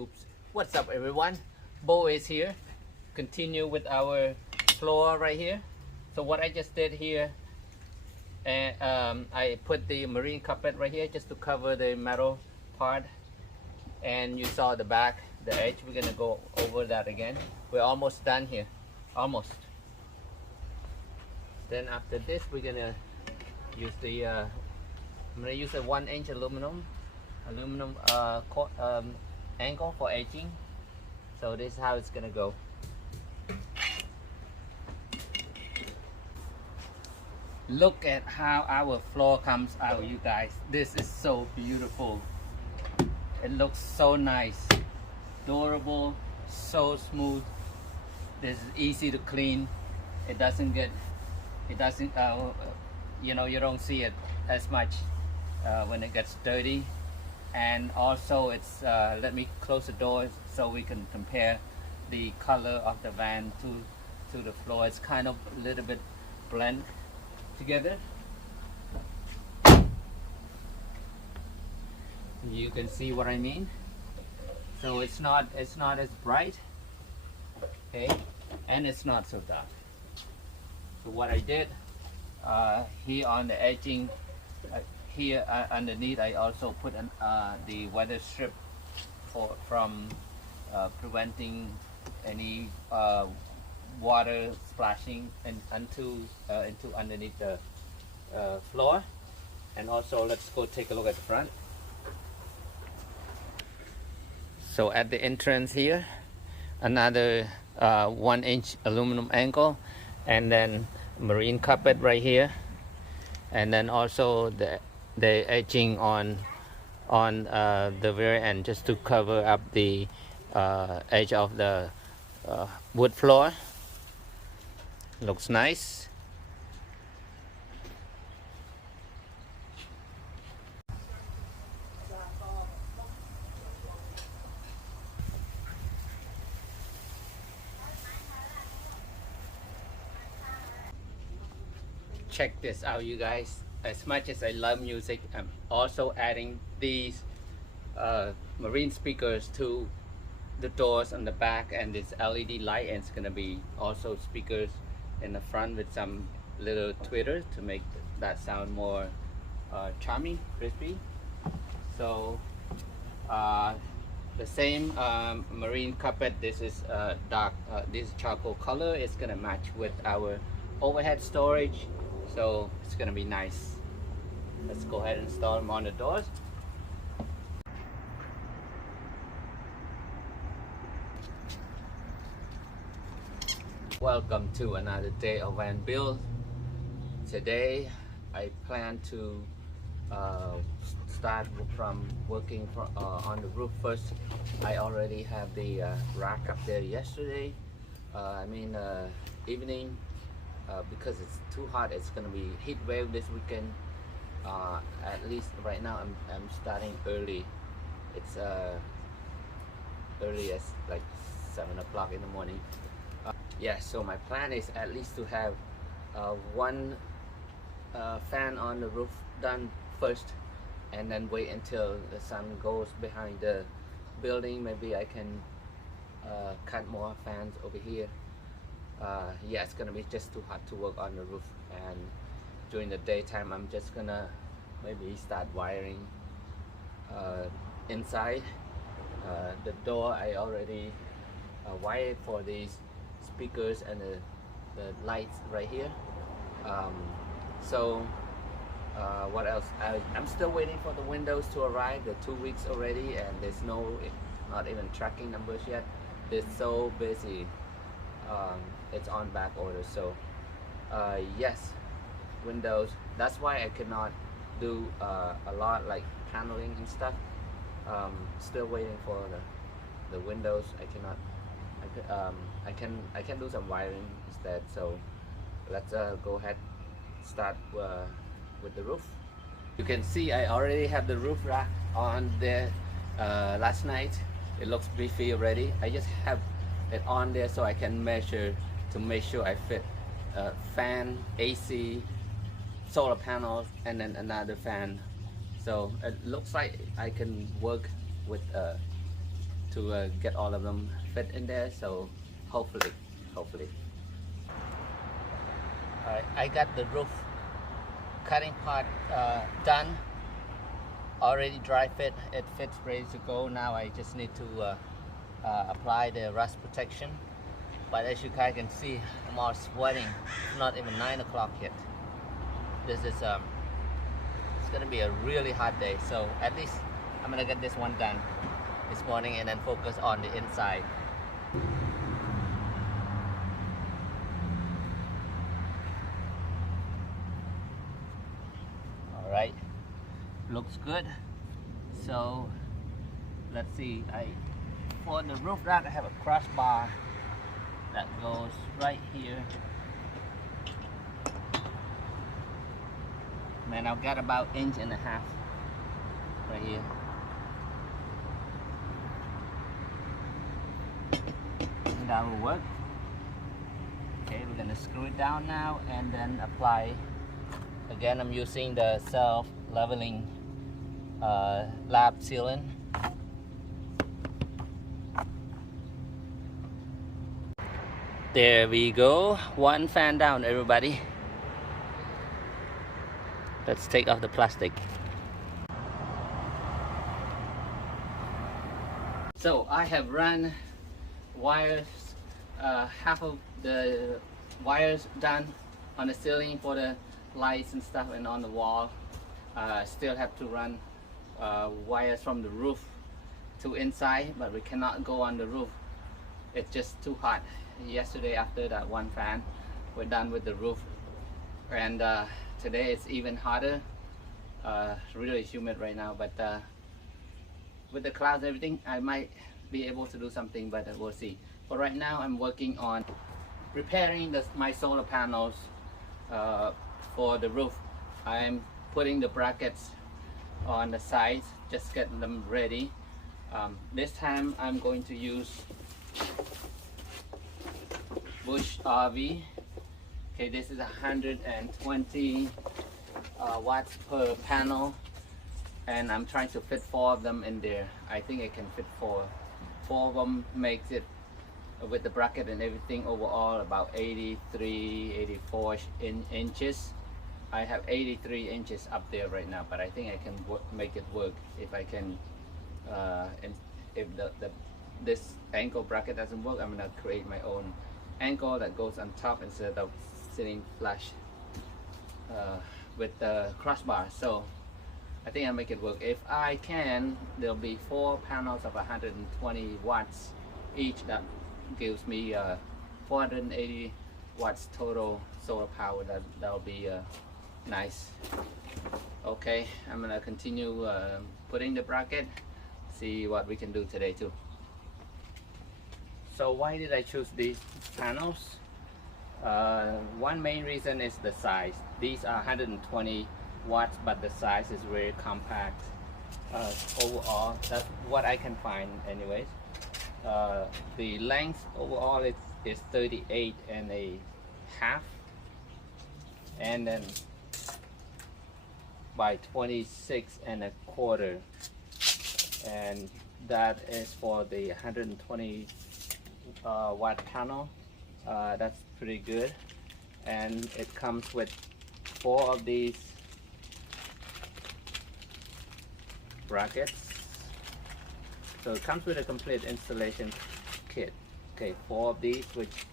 Oops. What's up everyone? Bo is here. Continue with our floor right here. So what I just did here, and I put the marine carpet right here just to cover the metal part. And you saw the back, the edge. We're gonna go over that again. We're almost done here. Almost. Then after this, we're gonna use the I'm gonna use a 1-inch aluminum angle for edging. So this is how it's gonna go. Look at how our floor comes out, you guys. This is so beautiful. It looks so nice, durable, so smooth. This is easy to clean. It doesn't you know, you don't see it as much when it gets dirty. And also it's let me close the door so we can compare the color of the van to the floor. It's kind of a little bit blend together. You can see what I mean. So it's not as bright, okay, and it's not so dark. So what I did here on the edging, here underneath, I also put the weather strip from preventing any water splashing into underneath the floor. And also, let's go take a look at the front. So at the entrance here, another 1-inch aluminum angle, and then marine carpet right here, and then also the edging on the very end, just to cover up the edge of the wood floor. Looks nice. Check this out, you guys. As much as I love music, I'm also adding these marine speakers to the doors on the back, and this LED light, and it's gonna be also speakers in the front with some little tweeters to make that sound more charming, crispy. So the same marine carpet. This is dark. This charcoal color. It's gonna match with our overhead storage. So it's gonna be nice. Let's go ahead and install them on the doors. Welcome to another day of van build. Today I plan to start from working on the roof first. I already have the rack up there yesterday. Evening. Because it's too hot. It's gonna be heat wave this weekend. At least right now I'm starting early. It's early as like 7 o'clock in the morning. Yeah, so my plan is at least to have one fan on the roof done first, and then wait until the sun goes behind the building. Maybe I can cut more fans over here. Yeah, it's gonna be just too hot to work on the roof, and during the daytime I'm just gonna maybe start wiring inside. The door I already wired for these speakers and the lights right here. What else? I'm still waiting for the windows to arrive. The 2 weeks already, and there's not even tracking numbers yet. They're so busy. It's on back order. So yes, windows. That's why I cannot do a lot like paneling and stuff. Still waiting for the windows. I can do some wiring instead. So let's go ahead, start with the roof. You can see I already have the roof rack on there last night. It looks beefy already. I just have it on there so I can measure to make sure I fit fan, AC, solar panels, and then another fan. So it looks like I can work with to get all of them fit in there. So hopefully. Alright, I got the roof cutting part done, already dry fit. It fits ready to go. Now I just need to apply the rust protection. But as you guys can see, I'm all sweating. It's not even 9 o'clock yet. This is it's gonna be a really hot day, so at least I'm gonna get this one done this morning and then focus on the inside. Alright, looks good. So let's see, for the roof rack I have a crossbar that goes right here. And I've got about 1.5 inches right here. And that will work. Okay, we're gonna screw it down now and then apply. Again, I'm using the self-leveling lap sealant. There we go. One fan down, everybody. Let's take off the plastic. So I have run wires, half of the wires done on the ceiling for the lights and stuff, and on the wall. Still have to run wires from the roof to inside, but we cannot go on the roof. It's just too hot. Yesterday after that one fan, we're done with the roof, and today it's even hotter. Really humid right now, but with the clouds and everything, I might be able to do something, but we'll see. But right now I'm working on preparing my solar panels for the roof. I'm putting the brackets on the sides, just getting them ready. This time I'm going to use Bush RV. Okay, this is 120 watts per panel, and I'm trying to fit 4 of them in there. I think I can fit 4. 4 of them makes it, with the bracket and everything, overall about 83, 84 inches. I have 83 inches up there right now, but I think I can make it work if I can. And if this ankle bracket doesn't work, I'm gonna create my own ankle that goes on top instead of sitting flush with the crossbar. So I think I'll make it work. If I can, there'll be 4 panels of 120 watts each. That gives me 480 watts total solar power. That'll be nice. Okay, I'm gonna continue putting the bracket, see what we can do today too. So why did I choose these panels? One main reason is the size. These are 120 watts, but the size is very compact. Overall, that's what I can find anyways. The length overall is 38 and a half, and then by 26 and a quarter, and that is for the 120 watt panel. That's pretty good, and it comes with 4 of these brackets. So it comes with a complete installation kit. Okay, 4 of these, which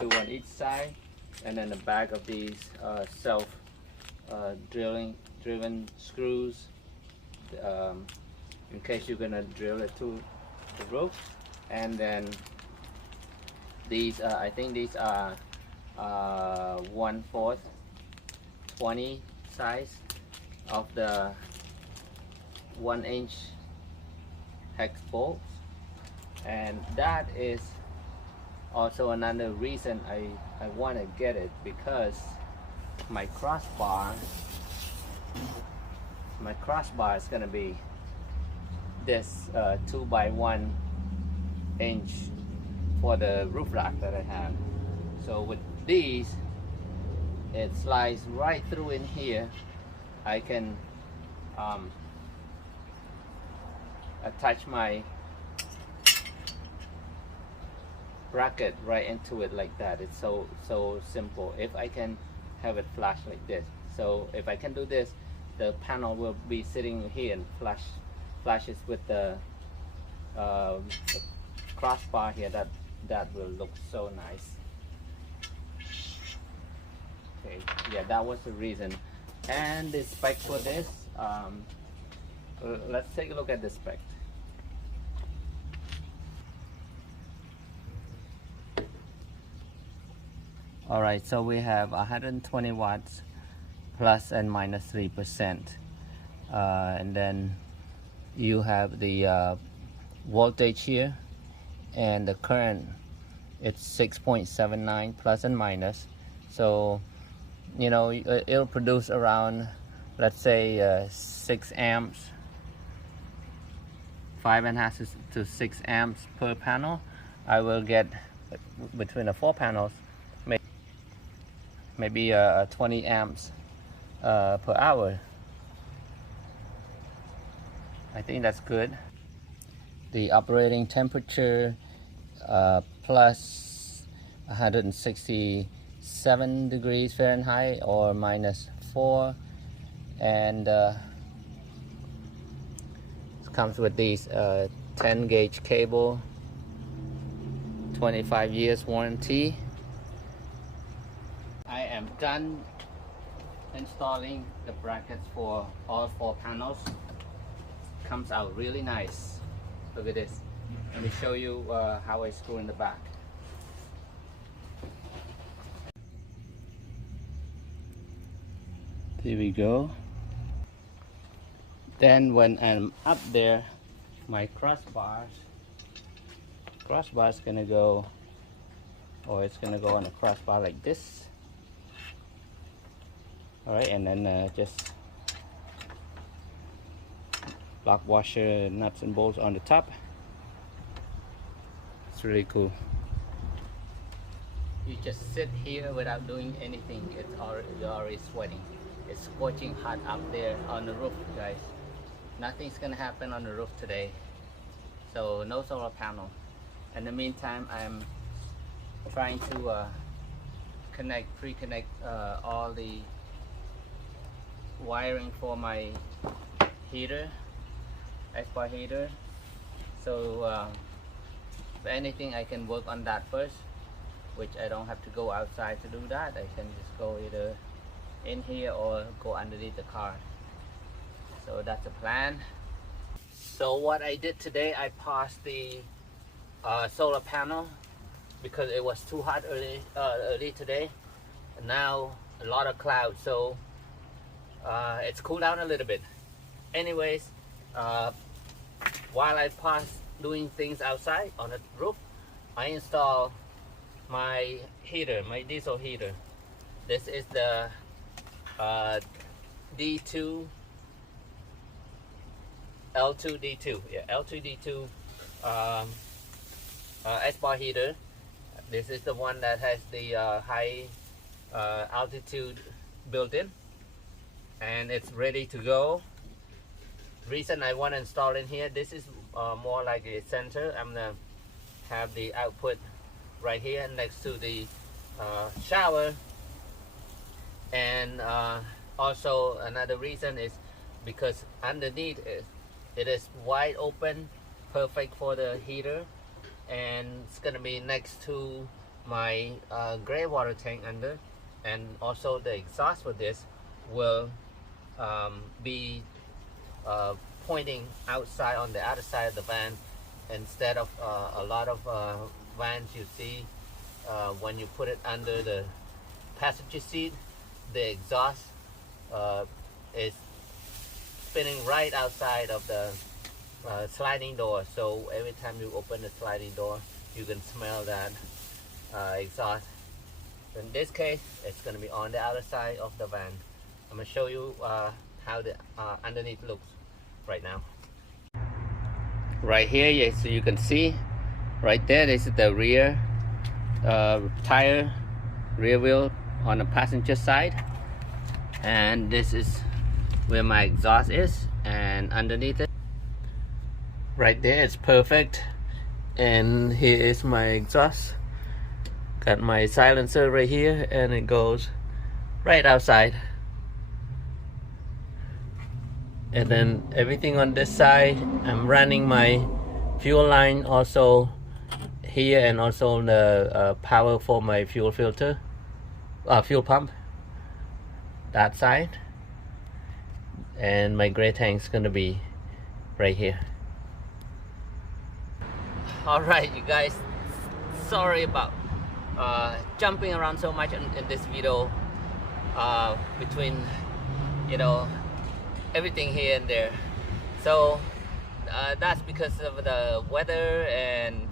2 on each side, and then a bag of these self driven screws in case you're gonna drill it to the roof. And then these I think these are 1/4 20 size of the 1-inch hex bolts, and that is also another reason I want to get it, because my crossbar is gonna be this 2x1 inch for the roof rack that I have. So with these, it slides right through in here. I can attach my bracket right into it like that. It's so simple. If I can have it flash like this, so if I can do this, the panel will be sitting here and flashes with the crossbar here. That will look so nice. Okay, yeah, that was the reason. And the spec for this, let's take a look at the spec. Alright, so we have 120 watts plus and minus 3%. And then you have the voltage here, and the current, it's 6.79 plus and minus. So, you know, it'll produce around, let's say 6 amps, 5.5 to 6 amps per panel. I will get between the 4 panels maybe 20 amps per hour. I think that's good. The operating temperature plus 167 degrees Fahrenheit or minus 4, and it comes with these 10 gauge cable, 25 years warranty. I am done installing the brackets for all 4 panels. Comes out really nice. Look at this. Let me show you how I screw in the back. Here we go. Then when I'm up there, my crossbars gonna go, or it's gonna go on a crossbar like this. Alright, and then just lock washer, nuts and bolts on the top. It's really cool. You just sit here without doing anything. You're already sweating. It's scorching hot up there on the roof, guys. Nothing's gonna happen on the roof today, so no solar panel. In the meantime, I'm trying to pre-connect all the wiring for my heater, Eberspacher heater. So if anything, I can work on that first, which I don't have to go outside to do that. I can just go either in here or go underneath the car. So that's the plan. So what I did today, I paused the solar panel because it was too hot early today. And now a lot of clouds, so it's cooled down a little bit. Anyways, while I paused doing things outside on the roof, I installed my heater, my diesel heater. This is the D2 L2D2, yeah, L2D2 Eberspacher heater. This is the one that has the high altitude built in, and it's ready to go. Reason I want to install in here, this is more like a center. I'm gonna have the output right here next to the shower, and also another reason is because underneath it is wide open, perfect for the heater, and it's gonna be next to my gray water tank under, and also the exhaust for this will be pointing outside on the other side of the van, instead of a lot of vans you see when you put it under the passenger seat, the exhaust is spinning right outside of the sliding door. So every time you open the sliding door, you can smell that exhaust. In this case, it's going to be on the outer side of the van. I'm going to show you how the underneath looks right now. Right here, yes, so you can see right there, this is the rear tire, rear wheel on the passenger side, and this is where my exhaust is, and underneath it right there, it's perfect, and here is my exhaust. Got my silencer right here, and it goes right outside. And then everything on this side, I'm running my fuel line also here, and also the power for my fuel filter, fuel pump, that side. And my gray tank's gonna be right here. Alright, you guys, sorry about jumping around so much in this video, between, you know, everything here and there. So that's because of the weather and,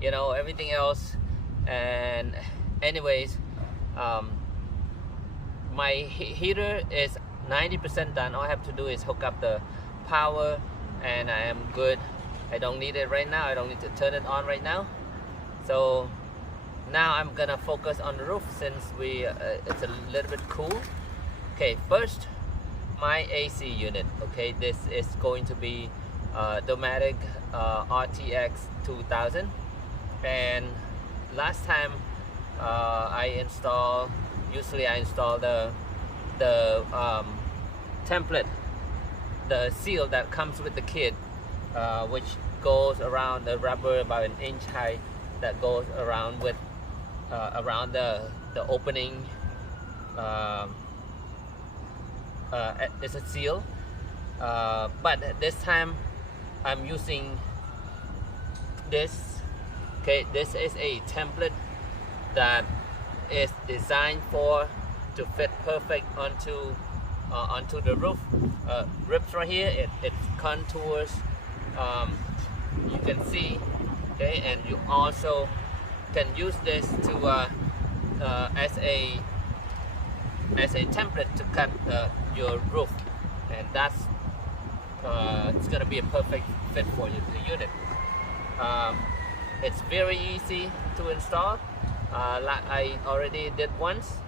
you know, everything else. And anyways, my heater is 90% done. All I have to do is hook up the power and I am good. I don't need it right now. I don't need to turn it on right now. So now I'm gonna focus on the roof since it's a little bit cool. Okay, first my AC unit. Okay, this is going to be Dometic RTX2000. And last time usually I install the template, the seal that comes with the kit, which goes around the rubber about 1 inch high, that goes around with around the opening. It's a seal, but this time I'm using this. Okay, this is a template that is designed to fit perfect onto the roof. Ribs right here, it contours, you can see. Okay, and you also can use this to as a template to cut your roof, and that's it's gonna be a perfect fit for you, the unit. It's very easy to install. Like I already did once,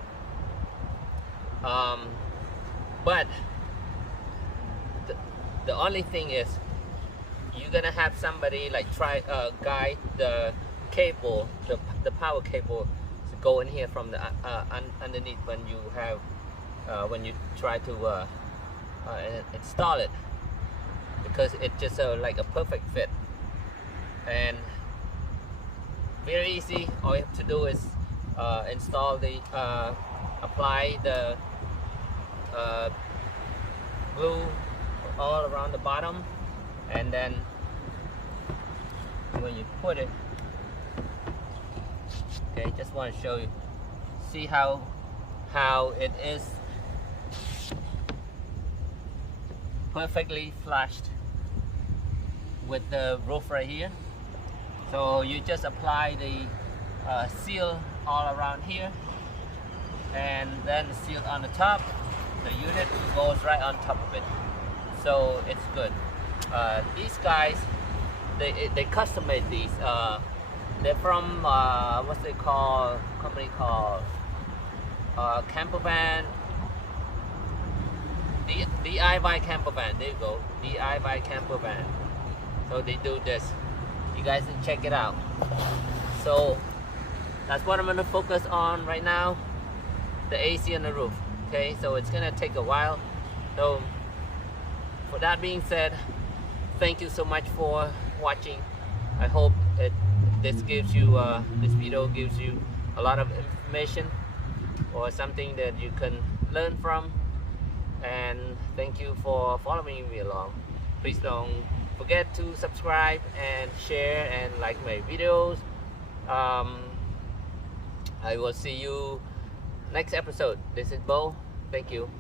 but the only thing is you're gonna have somebody like guide the cable, the power cable, to go in here from the underneath when you try to install it, because it's just like a perfect fit. And very easy. All you have to do is install the apply the glue all around the bottom, and then when you put it, okay, just want to show you, see how it is perfectly flushed with the roof right here. So you just apply the seal all around here, and then the seal on the top. The unit goes right on top of it, so it's good. These guys, they custom made these. They're from what's they call, company called camper van, DIY camper van. There you go, DIY camper van. So they do this. You guys can check it out. So that's what I'm gonna focus on right now, the AC on the roof. Okay, so it's gonna take a while. So for that being said, thank you so much for watching. I hope this video gives you a lot of information or something that you can learn from. And thank you for following me along. Please don't forget to subscribe and share and like my videos. I will see you next episode. This is Bo. Thank you.